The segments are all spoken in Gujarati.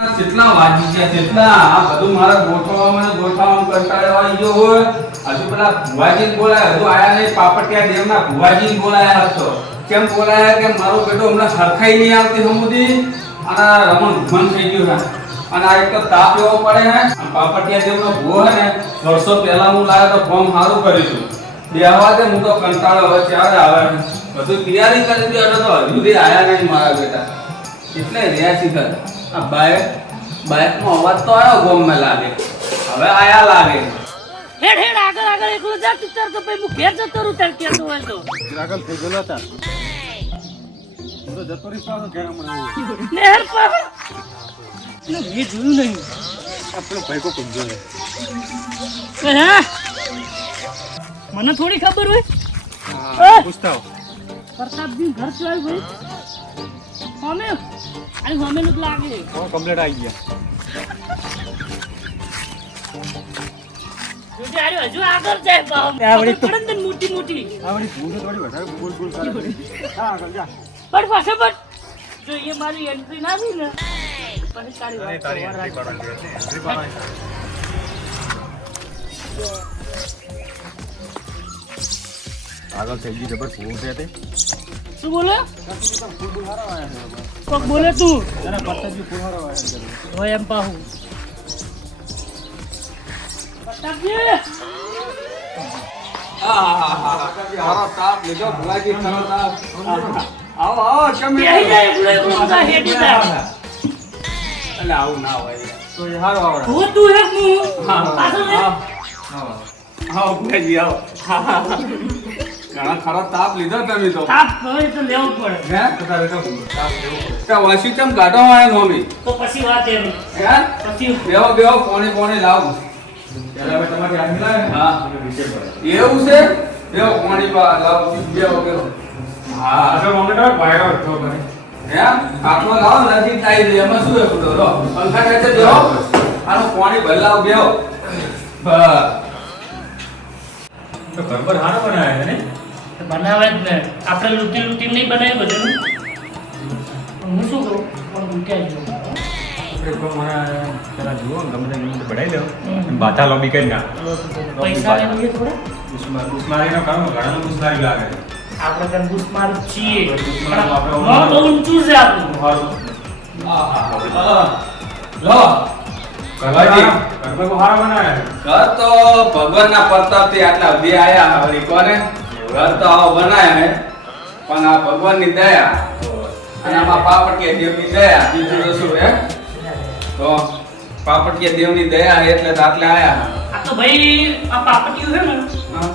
કેટલા વાજી છે કેટલા આ બધું મારા ગોઠવામાં કંટાળો આવી ગયો હોય. હજુ પેલા ભુવાજી બોલાયા હજુ આયા નહીં. પાપટિયા દેવના ભુવાજી બોલાયા હતો. કેમ બોલાયા કે મારો બેટો હમણાં સરખાઈ નહીં આવતી હમુદી અને રમણ ભમણ થઈ ગયું છે. અને આ એક તો તાપ એવો પડે છે. પાપટિયા દેવનો ભૂવો હે ને વર્ષો પહેલા હું લાવ્યો તો ફોર્મ સારું કરીશું. બેહવા દે હું તો કંટાળો હવે ક્યારે આવે. બધું તૈયારી કરી દીધી એટલે તો હજુ સુધી આયા નહીં મારા બેટા. એટલે રહ્યા શીખર આ બાઇકનો અવાજ તો આવ્યો ગોમમાં લાગે. હવે આયા લાગે. હેડ હેડ આગળ આગળ એકલો જા ટીચર તો પછી હું ઘેર જતો રહું તાર કેતો હોય તો આગળ થઈ ગયો હતા હું તો જતો રહી પાછો ઘેર હમણાં નહેર પર એ જોયું નહીં આપણો ભાઈ કો કુંજો હે હા મને થોડી ખબર હોય પૂછતા હો પ્રતાપજી ઘર થી આવ્યું ભાઈ સામે નું લાગે કમ્પ્લીટ આવી ગયા હજુ આગળ જાય આવડી તો મોટી મોટી આવડી ભૂલ થોડી વધારે બોલ બોલ કરે હા આગળ જા પણ પાછો પણ જો એ મારી એન્ટ્રી ના થઈ ને પછી તારી વાત એન્ટ્રી કરવાની આગળ થઈ ગઈ જબર ભૂલ છે તે શું બોલે કોક બોલે તું તને પત્તાજી ફૂલ હારો આવ્યા હોય એમ પાહું પ્રતાપજી મારો તાપ લીધો ભુવાજી ખરો તાપ. આવો આવો તમે બેહી જાય એકલો એકલો બધા હેડી જાય એટલે આવું ના હોય તો એ હારો આવડે. હું તું એક હું હા પાછો લે આવો ભુવાજી આવો. ઘણા ખરો તાપ લીધો તમે તો. તાપ હવે તો લેવું પડે હે તો તારે તો તાપ લેવો પડે. તે વાસી ચમ કાઢો હોય નોમી તો પછી વાત એમ હે પછી બેહો પોણી લાવું. ત્યારે હવે તમારી આદમી લાવે હા વિશે પડે એવું છે બેહો પોણી લાવું બેહો. હા આગળ મમ્મી તો વાયરો હતો મને એમ કાઠો લાવો નજીક થાય છે એમાં શું હતું લો પંખા કાચે બેહો આનું પાણી ભરલાવ બેહો બસ તો ઘર પર હારો બનાવે છે ને બનાવે જ ને આપણે લૂંટી લૂંટી નહીં બનાવ્યું બધું હું શું કરું પણ લૂંટ્યા જ એક મારા પેલા જુઓ ગમે તે બઢાઈ લો બાથા લોબી કરી ના પૈસા લઈએ થોડા ઉસ્મારીનો કામ ઘણાનું ઉસ્મારી લાગે આપણે ત્યાં બુસ્માર છીએ બુસ્માર આપણે નામ બહુ ઊંચું છે આપણું લો ઘરવાજી ઘર પર હારો બનાવે ઘર તો ભગવાનના પ્રતાપથી આટલા બે આયા હરી કોને ઘર તો આવો બનાયા હે પણ આ ભગવાનની દયા અને આમાં પાપટિયા દેવની દયા બીજું તો શું હે તો પાપટિયા દેવની દયા હે એટલે તો આટલે આયા. આ તો ભાઈ આ પાપટીયું છે ને હા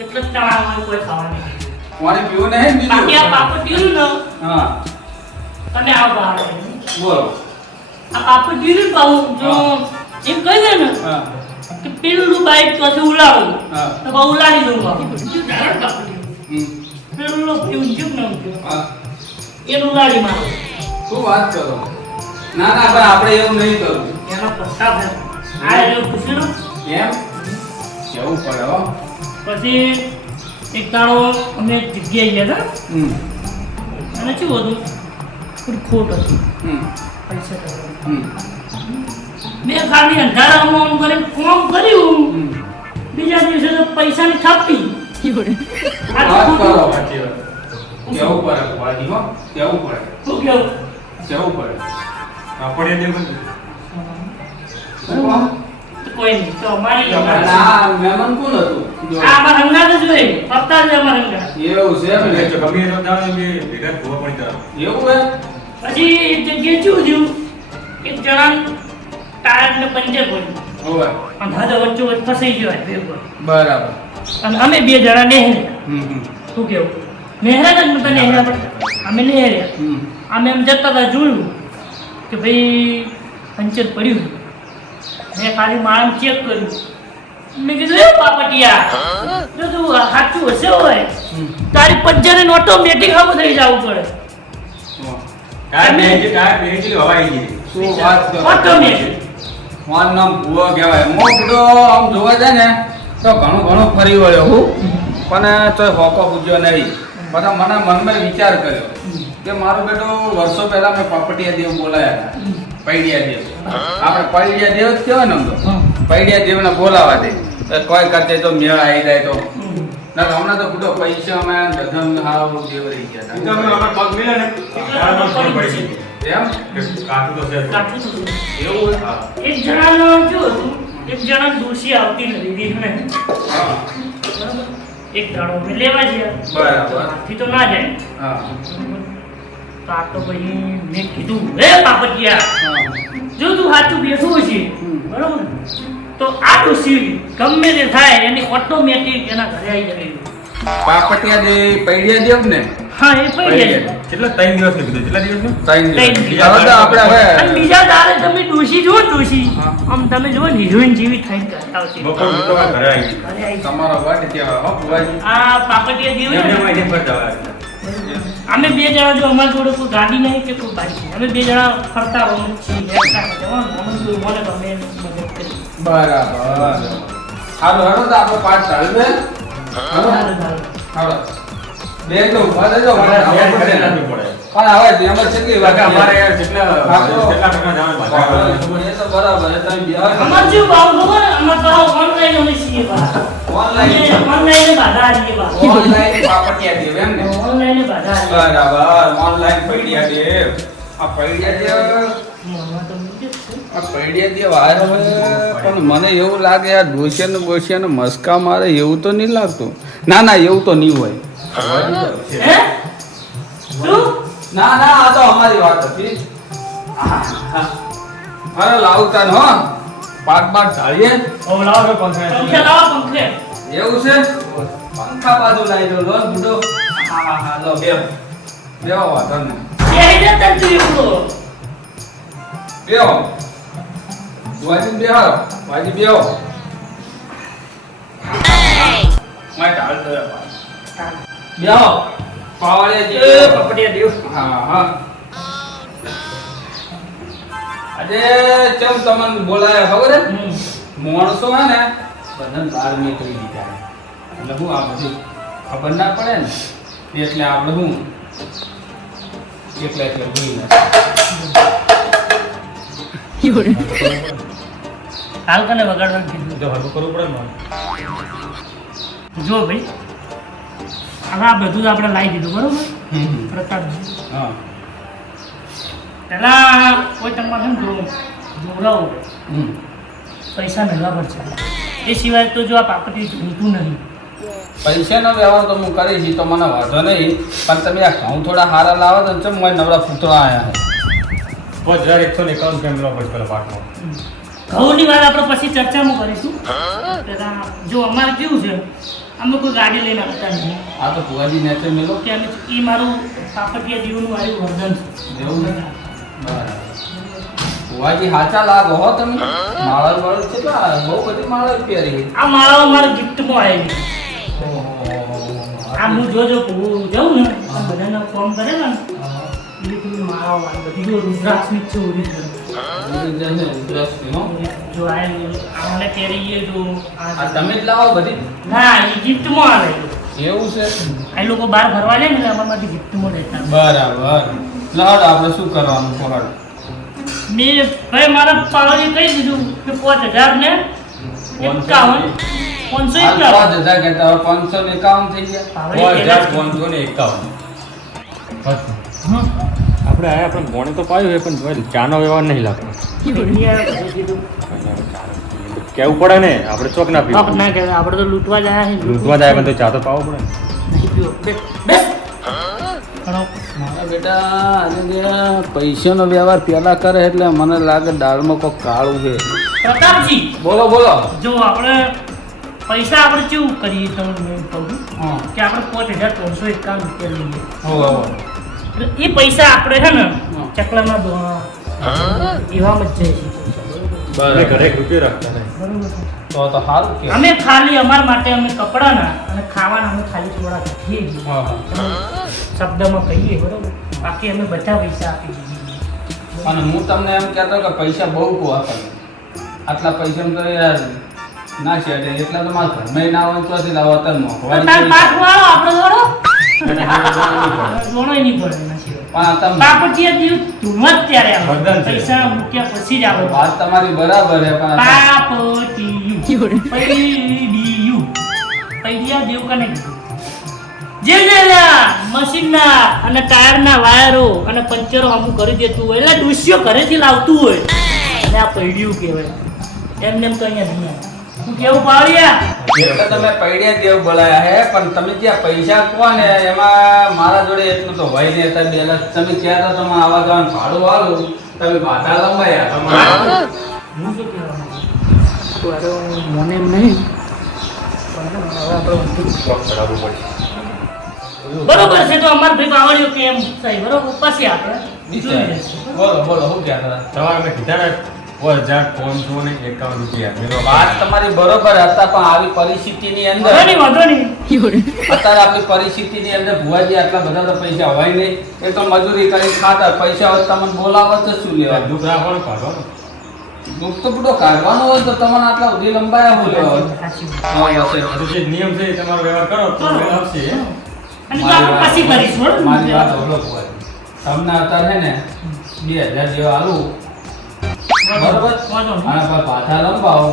એટલે જ ચણાવવાનું કોઈ ખાવાનું નહીં. પાણી પીવું નહીં બાકી આ બીજું. પાપટીયું ને હા તમે આવ બહાર બોલો. આ પાપટીયું પાઉં જો એમ કહી દે ને હા કે પેલું બાઈક તો ઉલાડું હા તો બહુ ઉલાડી દઉં પાપટીયું હમ. પેલું પીવું જેમ ને હા એનું ઉલાડી મારો શું વાત કરો. ના ના પણ આપણે એવું નહીં કરવું. એનો પ્રસ્તાવ છે આ એટલે પૂછ્યું કેમ કેવું પડે હો. પછી એક દાડો અમે એક જગ્યાએ ગયા હમ હતા અને શું હતું થોડી ખોટ હતી હમ પૈસા હમ મેં ખાલી અંધારામાં કરીને કામ કર્યું હમ. બીજા દિવસે તો પૈસાની થાપી વાત કરો. કેવું પડે ભુવાજી હો કેવું પડે શું કેવું કેવું પડે. આપણે દેવ તો કોઈ નહીં તો અમારી અને આ મહેમાન કોણ હતું? આ અમારા હંગાત જ હોય પત્તા જ અમારા હંગાત એવું છે એમ ને? ગમે તો જાણે બે ભેગા ખોવા પડી જરા એવું હે? પછી એક જગ્યાએ શું થયું એક જણા ટાયર ને પંચર પડ્યું હોવે. અને હાથે વચ્ચે વચ્ચે ફસાઈ ગયો બે પર બરાબર. અને અમે બે જણા નેહર્યા હમ હમ શું કેવું નેહર્યા જ નતા નેહર્યા પણ અમે નેહર્યા હમ. અમે એમ જતા હતા જોયું કે ભાઈ પંચર પડ્યું મેં ખાલી માણસ ચેક કર્યું મેં કીધું એ પાપટિયા જો તું સાચું હશે હોય તારી પંચરને ઓટોમેટિક આવું થઈ જવું પડે કાય બેજી હવા આવી ગઈ શું વાત કરો. ઓટોમેટિક મારું નામ ભુવો કહેવાય. મોકડો આમ જોવા જાય ને તો ઘણું ફરી વળ્યો હું પણ તોય હોકો પૂજ્યો નહીં. બધા મને મનમાં વિચાર કર્યો કે મારો બેટો વર્ષો પહેલા મેં પાપટિયા દેવ બોલાયા હતા. પૈડિયા દેવ. આપણે પૈડિયા દેવ જ કહેવાય ને આમ તો. પૈડિયા દેવને બોલાવા દે. તો કોઈ કરતે તો મેળ આવી જાય તો. ના તો હમણાં તો બધો પૈસામાં ધધમ હાવ દેવ રહી ગયા એ તો અમે અમારા પગ મિલે ને ત્યારે બસ ખબર પડી ગઈ. હતા. એમ? કે કાઠું તો છે જ. કાઠું તો છે. એવું હોય? હા. એક જણાનું કેવું હતું, એક જણા ડોશી આવતી નથી દેખને. હા. બરાબર? એક દાડો અમે લેવા ગયા. બરાબર. હાથી તો ના જાય. હા. તો આ તો ભાઈ મેં કીધું, હે પાપટિયા, જો તું સાચું બેઠું છે, બરોબર, તો આ ડોશી ગમે તે થાય એની ઓટોમેટિક એના ઘરે આવી જાય. પાપટિયા દેવ પૈડિયા દેવ ને હા, એ પડી જાય. કેટલા 3 દિવસનું કીધું? કેટલા દિવસનું? ત્રણ ત્રણ દિવસ. દિવસ. હવે તો આપણે હવે અને બીજા દાડે તમે ડોશી જુઓ, ડોશી હા. આમ તમે જુઓ ને હિરોઈન જેવી થઈને કરતા હશે. બપોર તો ઘરે આવી ગઈ. ઘરે આવી જાય. તમારો વાટ ત્યાં હો ભુવાજી. આ પાપટિયા જેવી એમને ને, એમ કરતા હોય. અમે બે જણા જો અમારી જોડે કોઈ ગાડી નહીં કે કોઈ બાઈક નહીં, અમે બે જણા ફરતા રહો છીએ, હેરતા રહો, અમે કોઈ બોલે તો અમે એને મદદ કરી. બરાબર. હાલો હાલો તો આપણો પાઠ ચાલવે. હાલો ચાલો, ચાલો. હાલો. બે તો ઉભા રહેજો, મારે યાર આવવું ઘરે પડશે. નથી પડે. પણ હવે એમાં કેટલી વાર બાકી અમારે યાર કેટલા હા તો. કેટલા ટકા જવાનું બાકી. એ તો બરાબર છે. તમે બિહાર અમારે જેવું ભાવ ખબર ને, અમારે તો ઓનલાઈન અમે છીએ બા. ઓનલાઈન ઓનલાઈન બાધા આવીએ બા. ઓનલાઈન પાપટિયા દેવ એમ ને ઓનલાઈન બાધા આવીએ. બરાબર. ઓનલાઈન પૈડિયા દેવ. આ પૈડિયા દેવ આમાં તો મૂક્યું જ છે. આ પૈડિયા દેવ આવ્યા હવે પણ મને એવું લાગે આ ડોશિયાને મસ્કા મારે એવું તો નહીં લાગતું. ના ના એવું તો નહીં હોય. હે? શું? ના ના આ તો અમારી વાત હતી. અરે લાવતા ને હો પાટ ચાલીએ. ઓ લાવો પંખા. પંખે લાવો, પંખે. એવું છે પંખા બાજુ લાવી દો લો બુડો. હા હા હા લો બેહો બેહો વાંધો નહીં. બેહી જા તને તું એકલો. બેહો વાજી બેહો વાજી બેહો. માય ટાળ તો બેહો પાવળિયા એ જી. પપડિયા દેવ. હા હા આજે ચમ તમને બોલાયા ખબર હે? હમ. માણસો હે ને બધાને બહાર નીકળી દીધા એટલે હું આ બધી ખબર ના પડે ને એટલે આપણે હું એકલા ભૂલી ના હાલ કને વગાડવાનું કીધું. જો હરકું કરવું પડે ને. જો ભાઈ, હવે આ બધું જ આપણે લાવી દીધું, બરોબર? પ્રતાપજી, હા પહેલા કોઈ તમારે છે ને જોવડાવો, હમ. પૈસા મેળવા પડશે. એ સિવાય તો જો આ પાપડી જોઈતું નહીં. પૈસાનો વ્યવહાર તો હું કરીશ ઈ તો મને વાંધો નહીં પણ તમે આ ઘઉં થોડા હારા લાવો તો ચમ મને નવરા પૂતળા આયા છે 5151 કેમ લો પછી પેલા પાઠમાં. ઘઉંની વાત આપણે પછી ચર્ચામાં કરીશું. પહેલા જો અમારે કેવું છે, અમે કોઈ ગાડી લઈને આવતા નહીં. આ તો ભુવાજી નેચે મેલો કે અમે એ મારું પાપડિયા જીવનું આવ્યું વર્ધન છે. એવું ને બરાબર ભુવાજી હાચા લાગો હો તમે માળા વાળું છે તો બહુ બધી માળા પહેરી આ માળાઓ મારે ગિફ્ટમાં આવી. આ હું જો હું જાઉં ને આ બધાને ફોન કરેલા ને એ બધી માળાઓ આવી બધી જો રુદ્રાક્ષની જ છે ઓરિજિનલ. જો આને પહેરીએ જો આ તમે જ લાવો બધી ના એ ગિફ્ટમાં આવે. એવું છે આ લોકો બહાર ફરવા જાય ને એટલે અમારમાંથી ગિફ્ટમાં લેતા. બરાબર લાડ આપણે શું કરવાનું પહોળ મેં ભાઈ મારા પાડોશી કહી દીધું કે 5000 ને 51 551. 5000 કહેતા 551 થઈ ગયા હવે 5151. આપણે આયા આપણે ભણે તો પાયું છે પણ ચાનો વ્યવહાર નહીં લાગતો. કેવું પડે ને આપણે ચોક ના પીવું. ના કહેવાય, આપણે તો લૂંટવા જ આવ્યા છે. લૂંટવા જાય પણ તો ચા તો પાવો પડે ને. નહીં પીવો. બેસ. ઘણો. મારા બેટા આજે જે પૈસાનો વ્યવહાર પેલા કરે એટલે મને લાગે દાળમાં કોઈ કાળું છે પ્રતાપજી, બોલો બોલો જો આપણે પૈસા આપણે કેવું કરીએ તમને મેં કહું છું હા કે આપણે 5351 રૂપિયા લઈએ. હોવે એટલે એ પૈસા આપણે છે ને હા. ચકલામાં એવામાં જ જાય છે. આપણે ઘરે એક રૂપિયો રાખતા નહીં. બરોબર છે. તો સારું કે અમે ખાલી અમારા માટે અમે કપડાના અને ખાવાના અમે ખાલી થોડા રાખીએ છીએ. હા હા શબ્દમાં કહીએ, બરોબર, બાકી અમે બધા પૈસા આપી દઈએ. અને હું તમને એમ કહેતો કે પૈસા બહુ કહો આપણને આટલા પૈસા તો યાર ના છે એટલા તો મારા ઘરમાં ના હોય તો લાવો અત્યારે તો તાર પાછું આવો આપણે જોડો. અને હા, જોડો નહીં પડે એના સિવાય. પણ આ તમે પાપટીયા દેવ ધૂમત ત્યારે આવે વરદાન છે. પૈસા મૂક્યા પછી જ આવે વાત તમારી બરાબર છે પણ આ પાપટીયું પૈડિયું પૈડિયા દેવ કને જે મશીનના અને ટાયરના વાયરો અને પંચરો અમુક કરી દેતું હોય એટલે ડુસ્યો ઘરેથી લાવતું હોય અને આ પૈડિયું કહેવાય એમને એમ તો અહીંયા નહીં આવે. શું કેવું પાવડિયા એટલે તમે પૈડિયા દેવ બોલાયા હે પણ તમે જ્યાં પૈસા કહો ને એમાં મારા જોડે એટલું તો હોય નહીં હતા બેલા તમે કહેતા તમે આવા જવાનું ભાડું વાળું તમે બાધા લંબાયા હું શું કહેવા માંગુ? મને એમ નહીં પણ હવે આપણે કરાવવું પડશે. બરોબર છે તો અમાર ભાઈ પાવડિયો કે એમ સહી બરોબર પછી આપણે જોઈ લઈશું. બોલો બોલો શું કહેતા હતા? સવારે મેં કીધા ને 4,551 રૂપિયા મેં વાત તમારી બરોબર હતા પણ આવી પરિસ્થિતિની અંદર વાંધો નહીં અત્યારે આપણી પરિસ્થિતિની અંદર ભુવાજી આટલા બધા તો પૈસા હોય નહીં એ તો મજૂરી કરી ખાતા પૈસા હોય તો તમને બોલાવો તો શું લેવા દુઃખ રાખવાનું પાડવાનું. દુઃખ તો બધો કાઢવાનું હોય તો તમને આટલા સુધી લંબાયા હું લેવા સાચી વાત. તો જે નિયમ છે એ તમારો વ્યવહાર કરો તો મેળ આવશે. અને તો આપણે પછી કરીશું હો. મારી વાત અવલો હોય તમને અત્યારે છે ને 2,000 જેવા આલું બરોબર વાંધો નહીં. અને પછી પાછા લંબાવો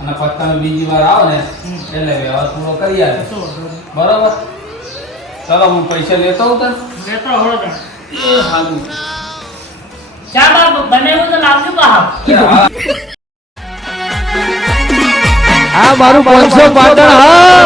અને પછી તમે બીજી વાર આવો ને એટલે વ્યવહાર પૂરો કરી આવે શું વાંધો નહીં. બરોબર ચલો હું પૈસા લેતો હોઉં તો લેતા હોળો તાણ. એ હાલું ચા બા બનાવ્યું તો લાવજો બા. હા આ મારું 500 પાટણ હા